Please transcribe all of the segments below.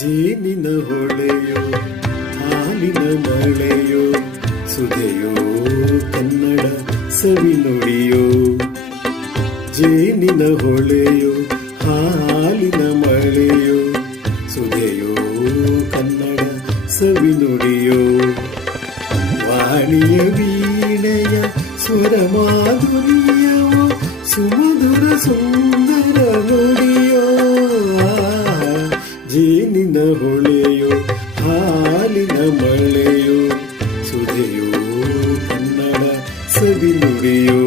ಜೇನಿನ ಹೊಳೆಯೋ ಹಾಲಿನ ಮಳೆಯೋ ಸುಧೆಯೋ ಕನ್ನಡ ಸವಿನುಡಿಯೋ. ಜೇನಿನ ಹೊಳೆಯೋ ಹಾಲಿನ ಮಳೆಯೋ ಸುಧೆಯೋ ಕನ್ನಡ ಸವಿನುಡಿಯೋ. ವಾಣಿಯ ವೀಣೆಯ ಸ್ವರ ಮಾಧುರ್ಯವೋ ಸುಮಧುರ ಸುಂದರ ನುಡಿಯೋ. ಜೇನಿನ ಹೊಳೆಯೋ ಹಾಲಿನ ಮಳೆಯೋ ಸುಧೆಯೋ ಕನ್ನಡ ಸವಿನುಡಿಯೋ.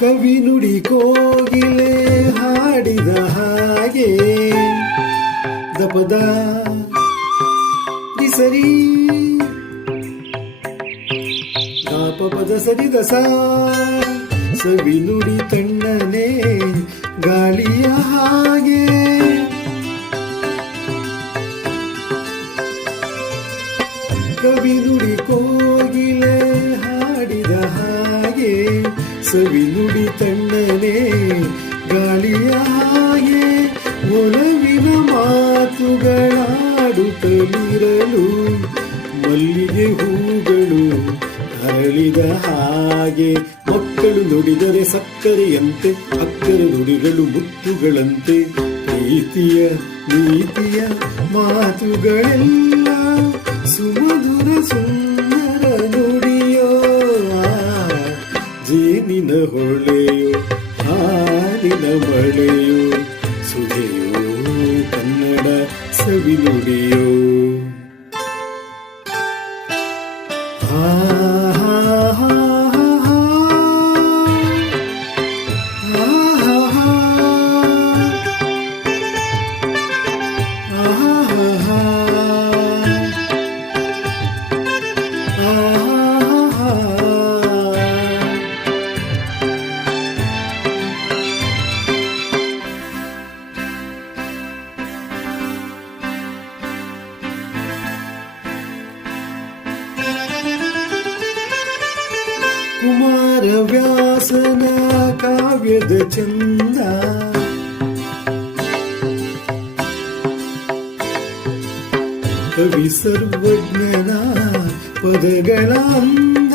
ಕವಿ ನುಡಿ ಕೋಗಿಲೆ ಹಾಡಿದ ಹಾಗೆ ದಪದ ಸರಿ ದಾಪದ ಸರಿದ ಸವಿ ನುಡಿ ತಣ್ಣನೆ ಗಾಳಿಯ ಹಾಗೆ. ಕವಿ ನುಡಿ ಕೋಗಿಲೆ ಹಾಡಿದ ಹಾಗೆ ಸವಿ ನುಡಿ ತಣ್ಣನೆ ಗಾಳಿಯ ಹಾಗೆ. ಒಲವಿನ ಮಾತುಗಳಾಡುತ್ತಲಿರಲು ಮಲ್ಲಿಗೆ ಹೂಗಳು ಅರಳಿದ ಹಾಗೆ. ಮಕ್ಕಳು ನುಡಿದರೆ ಸಕ್ಕರೆಯಂತೆ ಅಕ್ಕರೆ ನುಡಿಗಳು ಮುತ್ತುಗಳಂತೆ. ಪ್ರೀತಿಯ ನೀತಿಯ ಮಾತುಗಳೆಲ್ಲ ಸುಮಧುರ ಸುಂದರ ನುಡಿಯೋ. ಜೇನಿನ ಹೊಳೆಯೋ ಹಾಲಿನ ಮಳೆಯೋ ಸುಧೆಯೋ ಕನ್ನಡ ಸವಿನುಡಿಯೋ. ಕುಮಾರವ್ಯಾಸನ ಕಾವ್ಯದ ಚಂದ ಕವಿ ಸರ್ವಜ್ಞನ ಪದಗಳ ಅಂದ.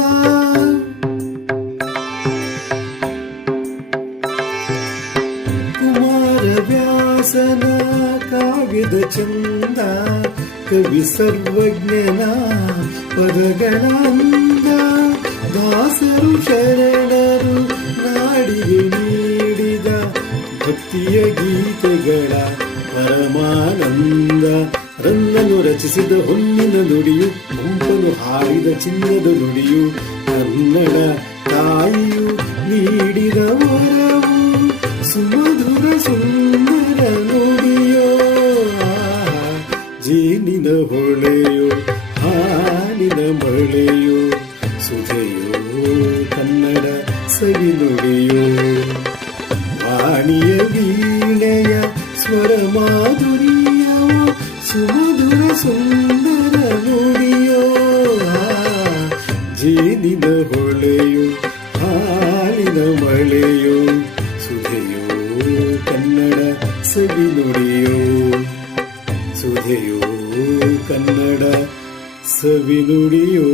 ಕುಮಾರವ್ಯಾಸನ ಕಾವ್ಯದ ಚಂದ ಕವಿ ಸರ್ವಜ್ಞನ ಪದಗಳ ಅಂದ. ದಾಸರು ಶರಣರು ನಾಡಿಗೆ ನೀಡಿದ ಭಕ್ತಿಯ ಗೀತೆಗಳ ಪರಮಾನಂದ. ರನ್ನನು ರಚಿಸಿದ ಹೊನ್ನಿನ ನುಡಿಯು ಕಂಪನು ಹಾಡಿದ ಚಿನ್ನದ ನುಡಿಯು. ಕನ್ನಡ ತಾಯಿಯು ನೀಡಿದ ವರವು ಸುಮಧುರ ಸುಂದರ ನುಡಿಯೋ. ಜೇನಿನ ಹೊಳೆಯೋ ಹಾಲಿನ ಮಳೆಯೋ ಸುಧೆಯೋ ಕನ್ನಡ ಸವಿನುಡಿಯೋ. ವಾಣಿಯ ವೀಣೆಯ ಸ್ವರ ಮಾಧುರ್ಯವೋ ಸುಮಧುರ ಸುಂದರ ನುಡಿಯೋ. ಜೇನಿನ ಹೊಳೆಯೋ ಹಾಲಿನ ಮಳೆಯೋ ಸುಧೆಯೋ ಕನ್ನಡ ಸವಿನುಡಿಯೋ. ಸುಧೆಯೋ ಕನ್ನಡ ಸವಿನುಡಿಯೋ.